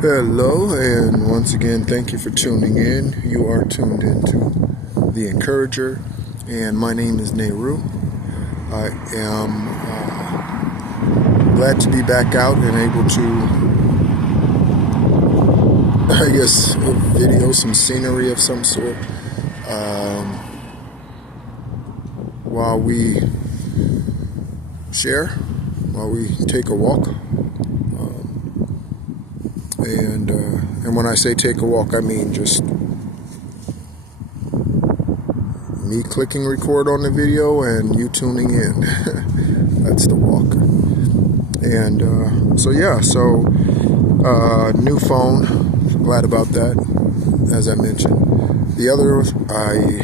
Hello, and once again, thank you for tuning in. You are tuned into The Encourager, and my name is Nehru. I am glad to be back out and able to, video some scenery of some sort while we share, while we take a walk. And when I say take a walk, I mean just me clicking record on the video and you tuning in. That's the walk. And new phone. Glad about that, as I mentioned. The other, I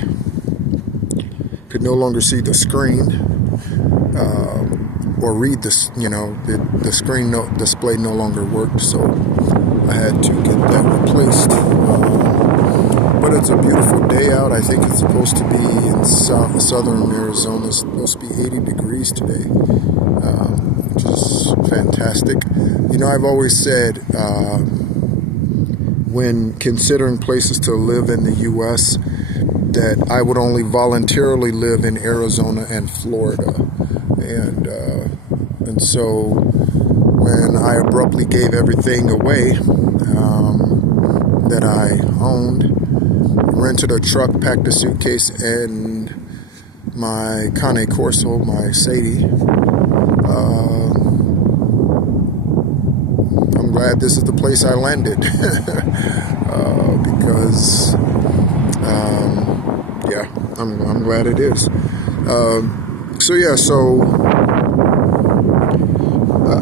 could no longer see the screen or read this. The screen display no longer worked, so I had to get that replaced. But it's a beautiful day out. I think it's supposed to be in southern Arizona. It's supposed to be 80 degrees today, which is fantastic. I've always said, when considering places to live in the U.S., that I would only voluntarily live in Arizona and Florida. And so when I abruptly gave everything away that I owned, rented a truck, packed a suitcase, and my Cane Corso, my Sadie, I'm glad this is the place I landed. Because I'm glad it is.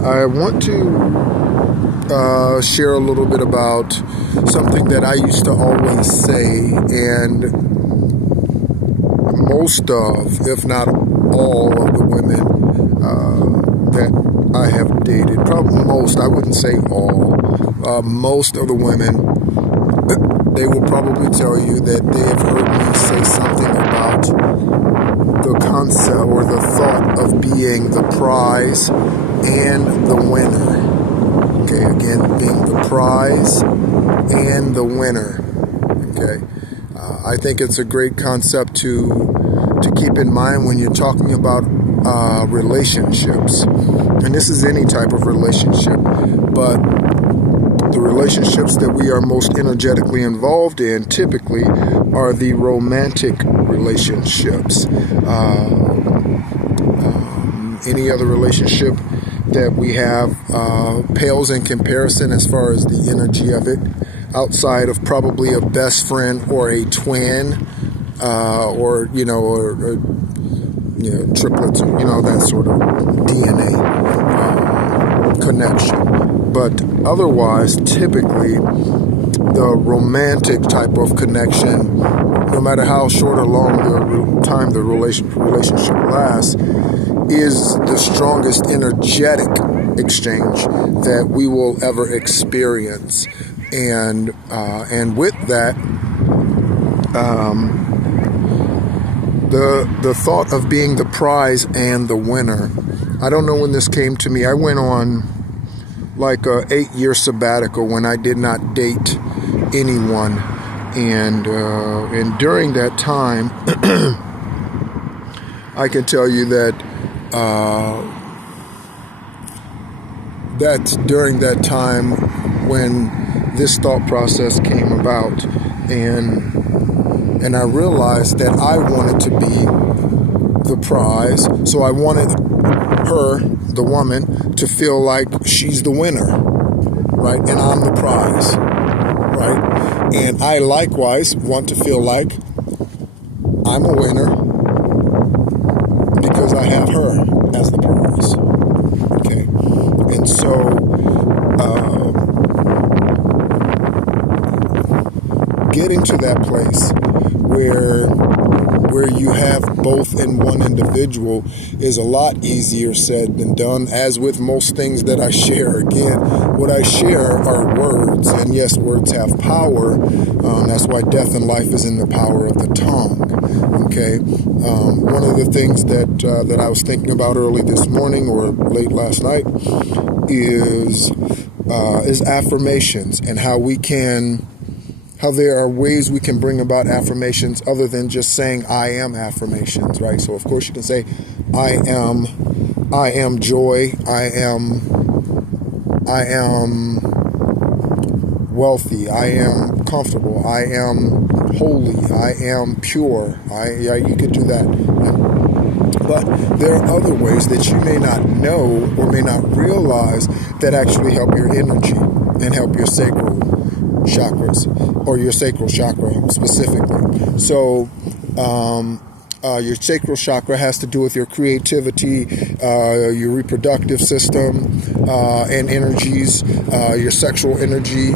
I want to share a little bit about something that I used to always say, and most of, if not all of the women that I have dated, probably most, I wouldn't say all, most of the women, they will probably tell you that they have heard me say something about the concept or the thought of being the prize and the winner. Okay, again, being the prize and the winner. Okay, I think it's a great concept to keep in mind when you're talking about relationships. And this is any type of relationship, but the relationships that we are most energetically involved in typically are the romantic relationships. Any other relationship that we have pales in comparison as far as the energy of it, outside of probably a best friend or a twin, or triplets, that sort of DNA connection. But otherwise, typically, the romantic type of connection, no matter how short or long the time the relationship lasts, is the strongest energetic exchange that we will ever experience. And with that, the thought of being the prize and the winner. I don't know when this came to me. I went on like a 8-year sabbatical when I did not date anyone, and during that time, I can tell you that that's during that time when this thought process came about, and I realized that I wanted to be the prize, so I wanted her, the woman, to feel like she's the winner, right? And I'm the prize, right? And I likewise want to feel like I'm a winner because I have her as the prize, okay? And so getting to that place where you have both in one individual is a lot easier said than done. As with most things that I share, again, what I share are words, and yes, words have power. That's why death and life is in the power of the tongue. Okay, one of the things that I was thinking about early this morning or late last night is is affirmations, and how there are ways we can bring about affirmations other than just saying I am affirmations, right? So of course you can say I am joy, I am wealthy, I am comfortable, I am holy, I am pure. You could do that. But there are other ways that you may not know or may not realize that actually help your energy and help your sacral chakras, or your sacral chakra specifically. So your sacral chakra has to do with your creativity, your reproductive system, and energies, your sexual energy.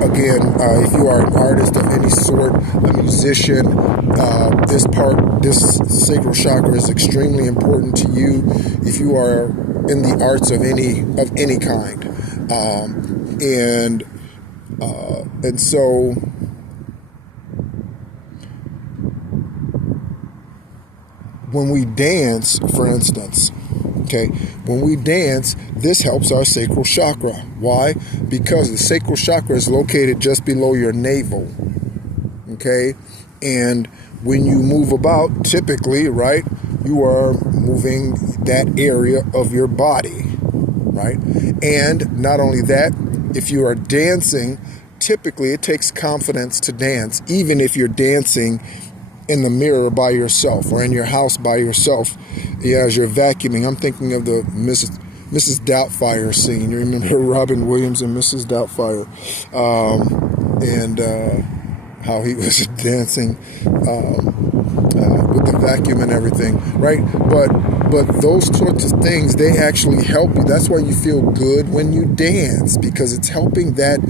Again, if you are an artist of any sort, a musician, this sacral chakra is extremely important to you. If you are in the arts of any kind, and so when we dance, for instance, okay, when we dance, this helps our sacral chakra. Why? Because the sacral chakra is located just below your navel, okay? And when you move about, typically, right, you are moving that area of your body, right? And not only that, if you are dancing, typically it takes confidence to dance, even if you're dancing in the mirror by yourself or in your house by yourself. Yeah, as you're vacuuming, I'm thinking of the Mrs. Doubtfire scene. You remember Robin Williams and Mrs. Doubtfire, and how he was dancing with the vacuum and everything, right? But those sorts of things, they actually help you. That's why you feel good when you dance, because it's helping that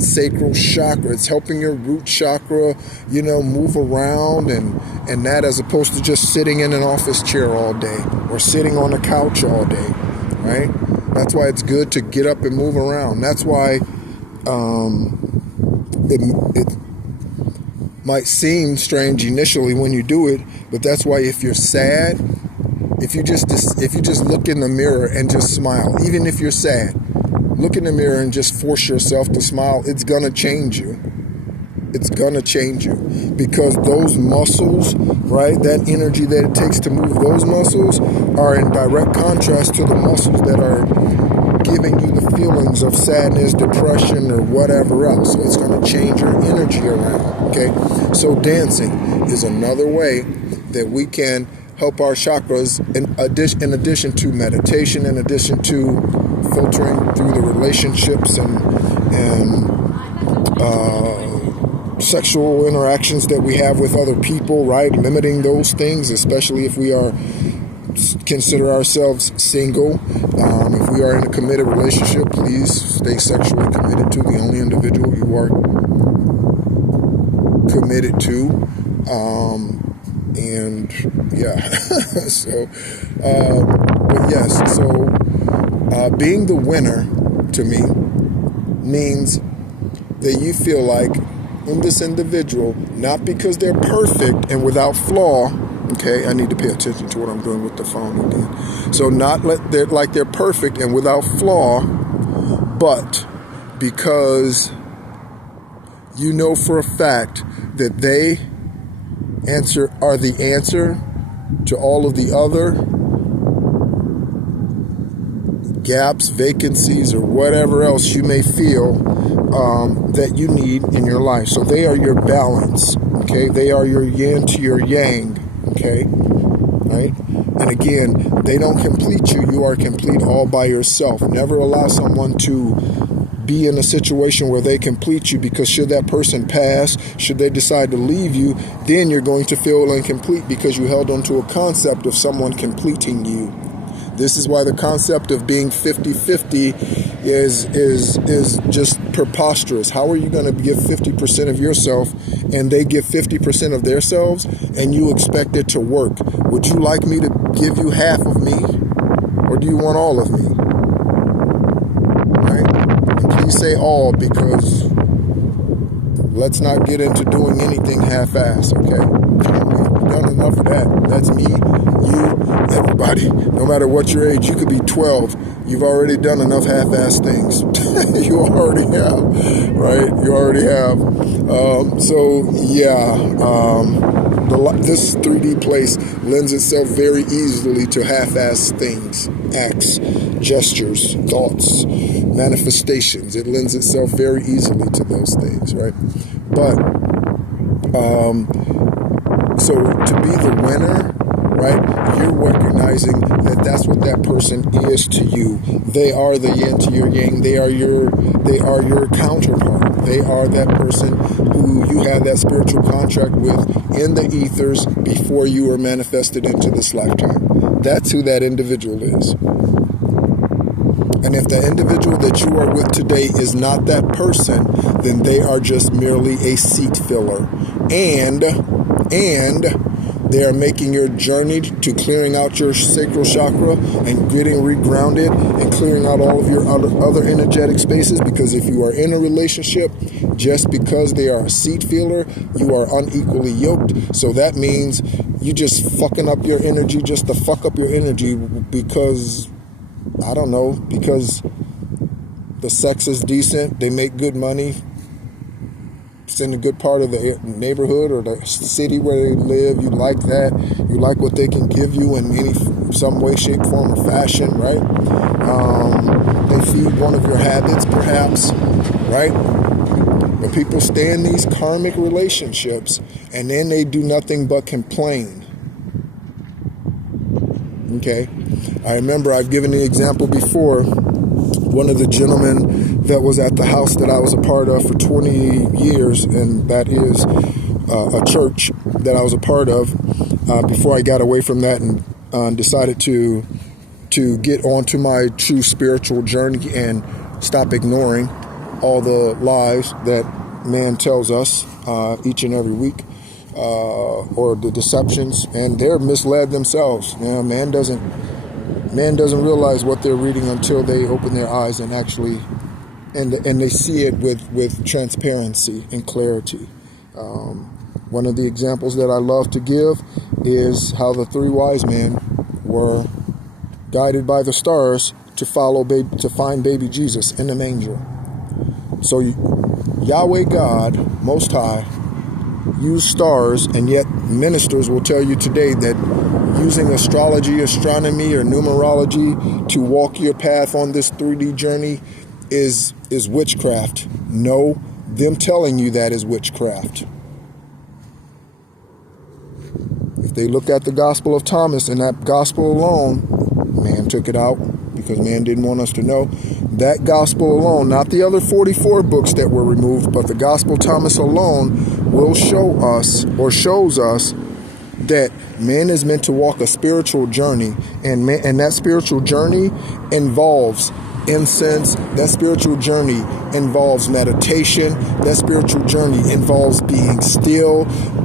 sacral chakra. It's helping your root chakra, move around and that, as opposed to just sitting in an office chair all day or sitting on a couch all day, right? That's why it's good to get up and move around. That's why it might seem strange initially when you do it, but that's why if you're sad, if you just look in the mirror and just smile, even if you're sad, look in the mirror and just force yourself to smile, it's gonna change you. It's gonna change you, because those muscles, right, that energy that it takes to move those muscles are in direct contrast to the muscles that are giving you the feelings of sadness, depression, or whatever else. So it's going to change your energy around, okay? So dancing is another way that we can help our chakras in addition to meditation, in addition to filtering through the relationships and sexual interactions that we have with other people, right? Limiting those things, especially if we consider ourselves single. If we are in a committed relationship, please stay sexually committed to the only individual you are committed to. And yeah, so, but yes, so being the winner to me means that you feel like in this individual, not because they're perfect and without flaw. Okay, I need to pay attention to what I'm doing with the phone again. So not like they're perfect and without flaw, but because you know for a fact that they are the answer to all of the other gaps, vacancies, or whatever else you may feel that you need in your life. So they are your balance, okay? They are your yin to your yang, okay? Right? And again, they don't complete you. You are complete all by yourself. Never allow someone to be in a situation where they complete you, because should that person pass, should they decide to leave you, then you're going to feel incomplete because you held on to a concept of someone completing you. This is why the concept of being 50-50 is just preposterous. How are you going to give 50% of yourself and they give 50% of themselves and you expect it to work? Would you like me to give you half of me, or do you want all of me? Right? And please say all, because let's not get into doing anything half-assed, okay? done enough of that. That's me, you, everybody. No matter what your age, you could be 12. You've already done enough half-assed things. You already have, right? You already have. This 3D place lends itself very easily to half-assed things, acts, gestures, thoughts, manifestations. It lends itself very easily to those things, right? But so to be the winner, right, you're recognizing that that's what that person is to you. They are the yin to your yang. They are your counterpart. They are that person who you have that spiritual contract with in the ethers before you were manifested into this lifetime. That's who that individual is. And if the individual that you are with today is not that person, then they are just merely a seat filler. And they are making your journey to clearing out your sacral chakra and getting regrounded and clearing out all of your other energetic spaces. Because if you are in a relationship, just because they are a seat filler, you are unequally yoked. So that means you just fucking up your energy just to fuck up your energy because, I don't know, because the sex is decent, they make good money, it's in a good part of the neighborhood or the city where they live, you like that, you like what they can give you in some way, shape, form, or fashion, right? They feed one of your habits, perhaps, right? But people stay in these karmic relationships and then they do nothing but complain. Okay? I remember I've given an example before. One of the gentlemen that was at the house that I was a part of for 20 years, and that is a church that I was a part of before I got away from that and decided to get onto my true spiritual journey and stop ignoring all the lies that man tells us each and every week, or the deceptions, and they're misled themselves. You know, man doesn't realize what they're reading until they open their eyes and actually, and they see it with transparency and clarity. One of the examples that I love to give is how the three wise men were guided by the stars to find baby Jesus in the manger. So Yahweh God, Most High, used stars, and yet ministers will tell you today that using astrology, astronomy, or numerology to walk your path on this 3D journey is witchcraft. No, them telling you that is witchcraft. If they look at the Gospel of Thomas, and that Gospel alone, man took it out because man didn't want us to know. That Gospel alone, not the other 44 books that were removed, but the Gospel Thomas alone will show us, or shows us, that man is meant to walk a spiritual journey, and that spiritual journey involves incense. That spiritual journey involves meditation. That spiritual journey involves being still.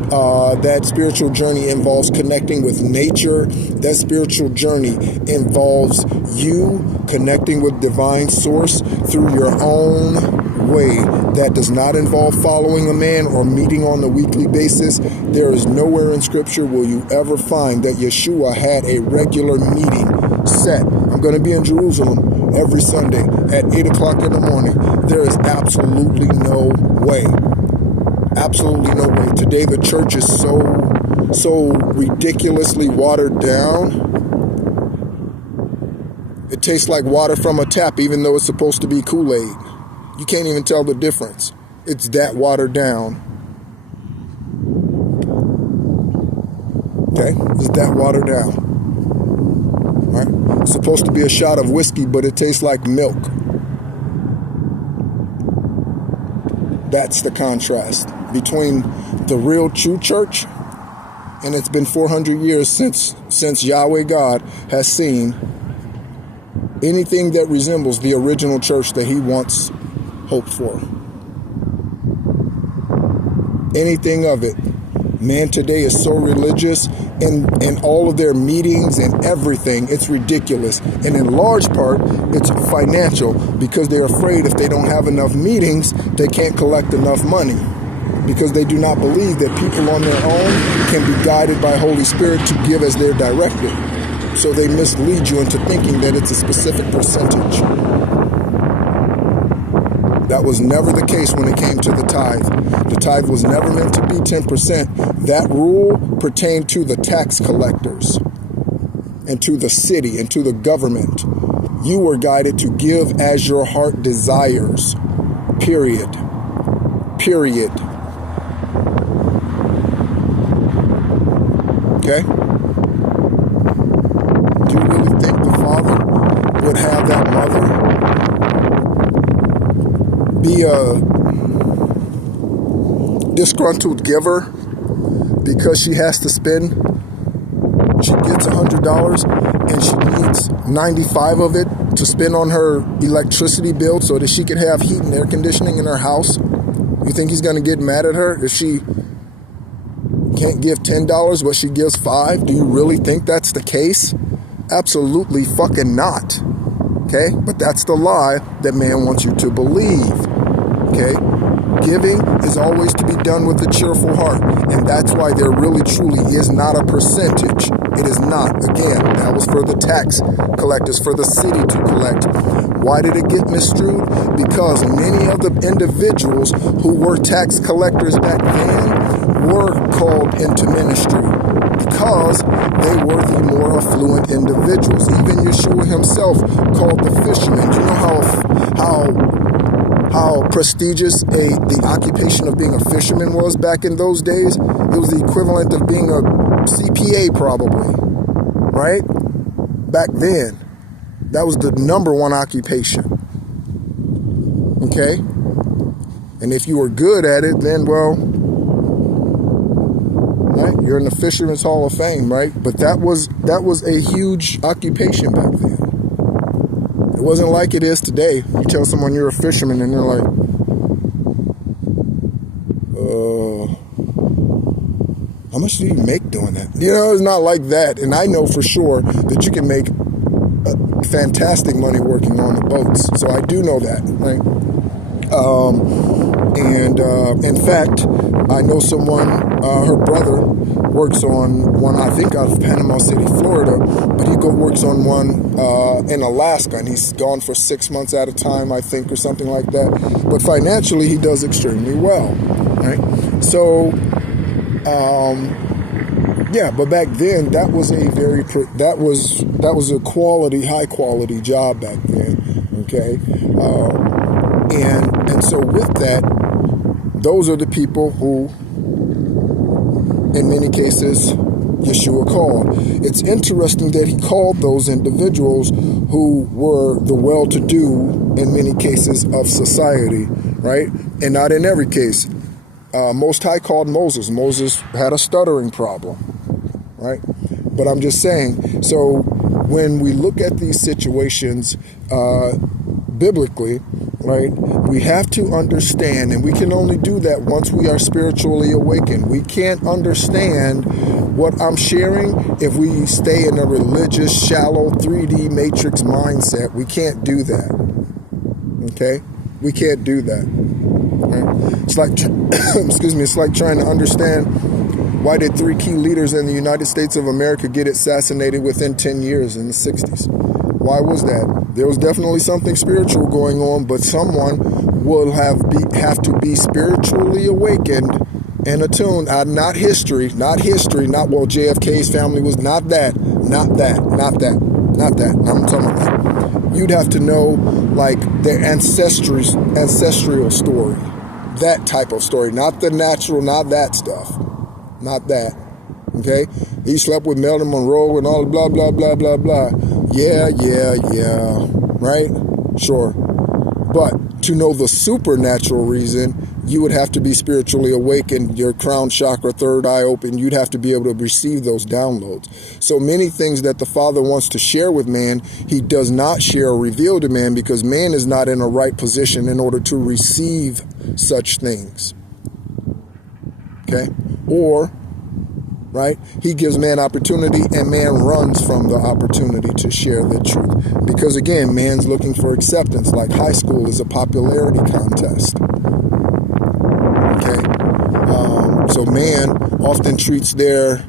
That spiritual journey involves connecting with nature. That spiritual journey involves you connecting with divine source through your own way. That does not involve following a man or meeting on a weekly basis. There is nowhere in scripture will you ever find that Yeshua had a regular meeting set. I'm going to be in Jerusalem every Sunday at 8 o'clock in the morning. There is absolutely no way. Absolutely no way. Today the church is so ridiculously watered down. It tastes like water from a tap, even though it's supposed to be Kool-Aid. You can't even tell the difference. It's that watered down. Okay? It's that watered down. Right? It's supposed to be a shot of whiskey, but it tastes like milk. That's the contrast between the real true church, and it's been 400 years since Yahweh God has seen anything that resembles the original church that he once hoped for. Anything of it. Man today is so religious in all of their meetings and everything. It's ridiculous. And in large part, it's financial, because they're afraid if they don't have enough meetings, they can't collect enough money. because they do not believe that people on their own can be guided by Holy Spirit to give as they're directed. So they mislead you into thinking that it's a specific percentage. That was never the case when it came to the tithe. The tithe was never meant to be 10%. That rule pertained to the tax collectors and to the city and to the government. You were guided to give as your heart desires. Period. Period. Okay? Do you really think the father would have that mother be a disgruntled giver because she has to spend, she gets $100 and she needs 95 of it to spend on her electricity bill so that she can have heat and air conditioning in her house? You think he's going to get mad at her if she can't give $10 but she gives $5? Do you really think that's the case? Absolutely fucking not. Okay? But that's the lie that man wants you to believe. Okay? Giving is always to be done with a cheerful heart. And that's why there really truly is not a percentage. It is not. Again, that was for the tax collectors, for the city to collect. Why did it get misconstrued? Because many of the individuals who were tax collectors back then were called into ministry because they were the more affluent individuals. Even Yeshua himself called the fishermen. Do you know how prestigious the occupation of being a fisherman was back in those days? It was the equivalent of being a CPA probably, right? Back then, that was the number one occupation. Okay? And if you were good at it, then, well, right? You're in the Fisherman's Hall of Fame, right? But that was a huge occupation back then. It wasn't like it is today. You tell someone you're a fisherman and they're like, how much do you make doing that? You know, it's not like that. And I know for sure that you can make fantastic money working on the boats. So I do know that, right? In fact, I know someone, her brother works on one, I think out of Panama City, Florida, but he works on one in Alaska, and he's gone for 6 months at a time, I think, or something like that. But financially, he does extremely well, right? So, yeah, but back then that was a high quality job back then. Okay, and so with that, those are the people who, in many cases, Yeshua called. It's interesting that he called those individuals who were the well-to-do in many cases of society, right? And not in every case. Most High called Moses. Moses had a stuttering problem, right? But I'm just saying, so when we look at these situations biblically, right, we have to understand, and we can only do that once we are spiritually awakened. We can't understand what I'm sharing if we stay in a religious, shallow, 3D matrix mindset. We can't do that. Okay? We can't do that. Right? It's like, excuse me, it's like trying to understand, why did 3 key leaders in the United States of America get assassinated within 10 years in the 60s? Why was that? There was definitely something spiritual going on, but someone will have to be spiritually awakened and attuned. Not history, well, JFK's family was not that. Now I'm talking about that. You'd have to know, like, their ancestral story. That type of story, not the natural, not that stuff. Not that. Okay? He slept with Marilyn Monroe and all blah, blah, blah, blah, blah. Yeah. Right? Sure. But to know the supernatural reason, you would have to be spiritually awakened, your crown chakra, third eye open. You'd have to be able to receive those downloads. So many things that the Father wants to share with man, he does not share or reveal to man because man is not in a right position in order to receive such things. Okay? Or, right, he gives man opportunity and man runs from the opportunity to share the truth. Because again, man's looking for acceptance, like high school is a popularity contest. Okay? So man often treats their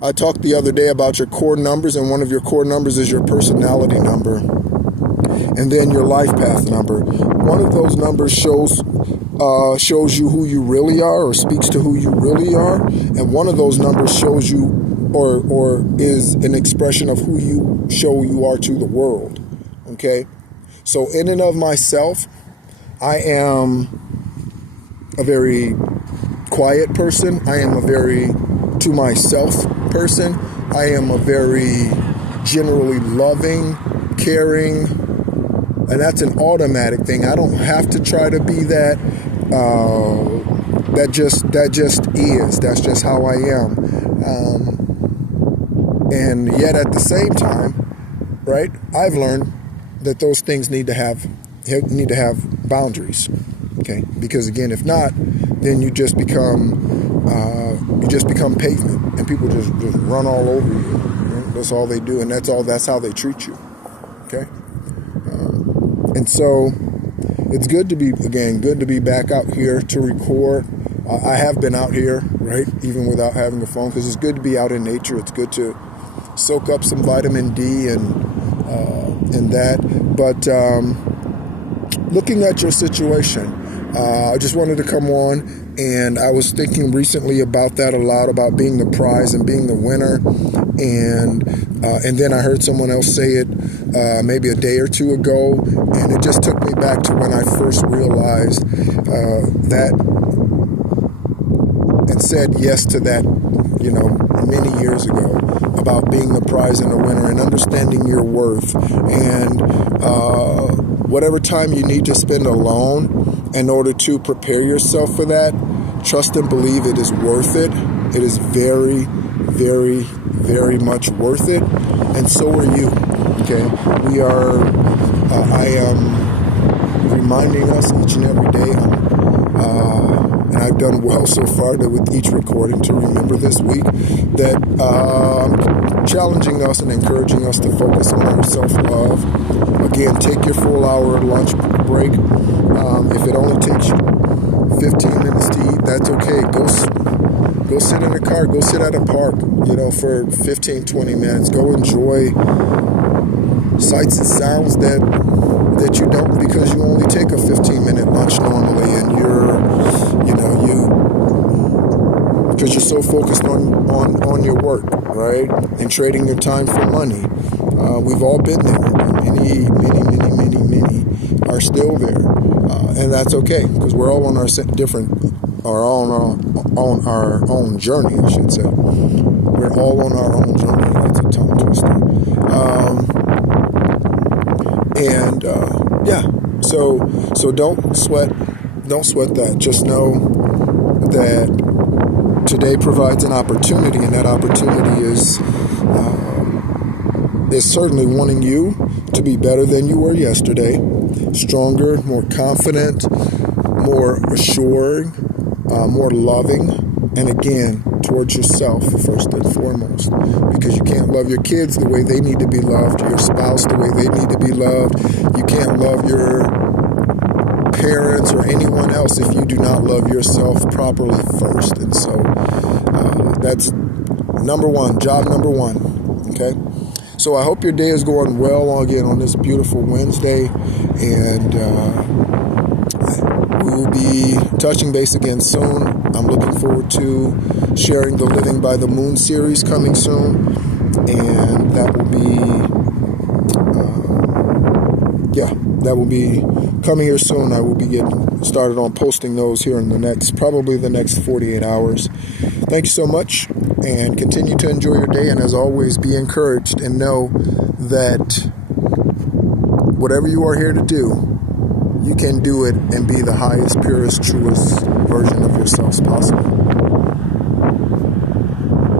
I talked the other day about your core numbers, and one of your core numbers is your personality number, and then your life path number. One of those numbers shows you who you really are, or speaks to who you really are, and one of those numbers shows you or is an expression of who you show you are to the world. Okay? So in and of myself, I am a very quiet person. I am a very to myself person. I am a very generally loving, caring, and that's an automatic thing. I don't have to try to be that. That just is. That's just how I am. And yet at the same time, right? I've learned that those things need to have boundaries. Okay, because again, if not, then you just become pavement, and people just run all over you. Right? That's all they do, and that's how they treat you. Okay, and so it's good to be back out here to record. I have been out here, right, even without having a phone, because it's good to be out in nature. It's good to soak up some vitamin D and that. But looking at your situation, I just wanted to come on, and I was thinking recently about that a lot, about being the prize and being the winner, and then I heard someone else say it maybe a day or two ago, and it just took me back to when I first realized that and said yes to that, many years ago, about being the prize and the winner and understanding your worth, and whatever time you need to spend alone in order to prepare yourself for that, trust and believe it is worth it. It is very, very, very much worth it. And so are you. Okay? I am reminding us each and every day, and I've done well so far with each recording to remember this week, that I'm challenging us and encouraging us to focus on our self-love. Again, take your full hour lunch break. If it only takes you 15 minutes to eat, that's okay. Go sit in the car. Go sit at a park, for 15, 20 minutes. Go enjoy sights and sounds that you don't, because you only take a 15-minute lunch normally, and because you're so focused on your work, right? And trading your time for money. We've all been there. Many are still there. And that's okay, because we're all on our own journey, I should say. We're all on our own journey. That's a tongue twister. So don't sweat that. Just know that today provides an opportunity, and that opportunity is certainly wanting you to be better than you were yesterday, stronger, more confident, more assured, more loving, and again, towards yourself first and foremost, because you can't love your kids the way they need to be loved, your spouse the way they need to be loved. You can't love your parents or anyone else if you do not love yourself properly first. And so that's job number one. Okay? So I hope your day is going well again on this beautiful Wednesday, and we will be touching base again soon. I'm looking forward to sharing the Living by the Moon series coming soon, and that will be coming here soon. I will be getting started on posting those here in the next 48 hours. Thank you so much, and continue to enjoy your day. And as always, be encouraged and know that whatever you are here to do, you can do it and be the highest, purest, truest version of yourselves possible.